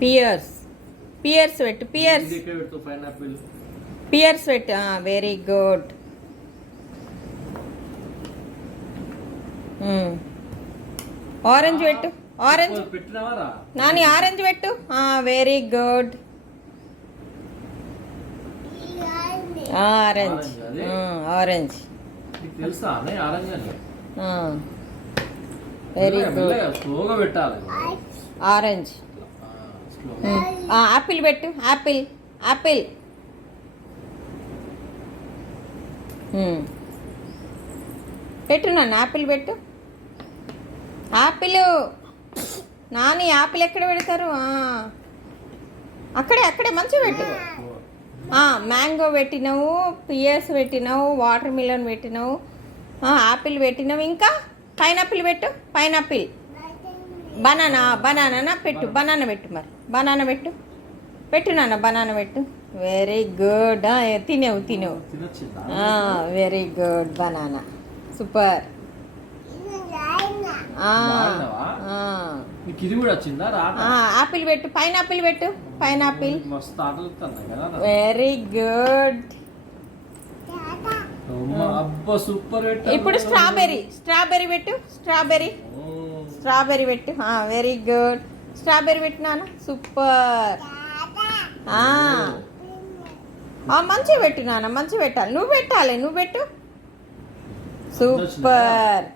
Pierce Pierce పెట్టు Pierce ఇది ఎక్కడ పెడతావు పైనాపిల్? పియర్స్ పెట్టు. Very good. ఆరెంజ్ పెట్టు. ఆరెంజ్ పెట్టినావారా? నాని ఆరెంజ్ పెట్టు. Very good. ఆరెంజ్ ఆరెంజ్ నీకు తెలుసా అన్నయ్య ఆరెంజ్ అని? Very good. స్లోగా పెట్టాలి. ఆరెంజ్. యాపిల్ పెట్టు. Apple Apple. పెట్టు నాన్న యాపిల్ పెట్టు. యాపిల్ నాని యాపిల్ ఎక్కడ పెడతారు? అక్కడే అక్కడే మంచిగా పెట్టు. మ్యాంగో పెట్టినావు, పియర్స్ పెట్టినావు, వాటర్ మిలన్ పెట్టినావు, యాపిల్ పెట్టినావు, ఇంకా పైనాపిల్ పెట్టు. పైనాపిల్. బనానా బనానా పెట్టు. బనానా పెట్టు. మరి బనానా పెట్టు. పెట్టు నాన్న బనానా పెట్టు. Very good. తినేవు తినేవు. Very good. Banana super. ఇది కూడా వచ్చిందా? యాపిల్ పెట్టు. పైనాపిల్ పెట్టు. పైనాపిల్. మస్తు ఆటలు కదా. Very good. అబ్బా సూపర్. ఇప్పుడు స్ట్రాబెర్రీ. స్ట్రాబెర్రీ పెట్టు. స్ట్రాబెర్రీ. స్ట్రాబెర్రీ పెట్టు. Very good. స్ట్రాబెర్రీ పెట్టినాను. సూపర్. మంచిగా పెట్టు నాన్న. మంచిగా పెట్టాలి. నువ్వు పెట్టాలి. నువ్వు పెట్టు. సూపర్.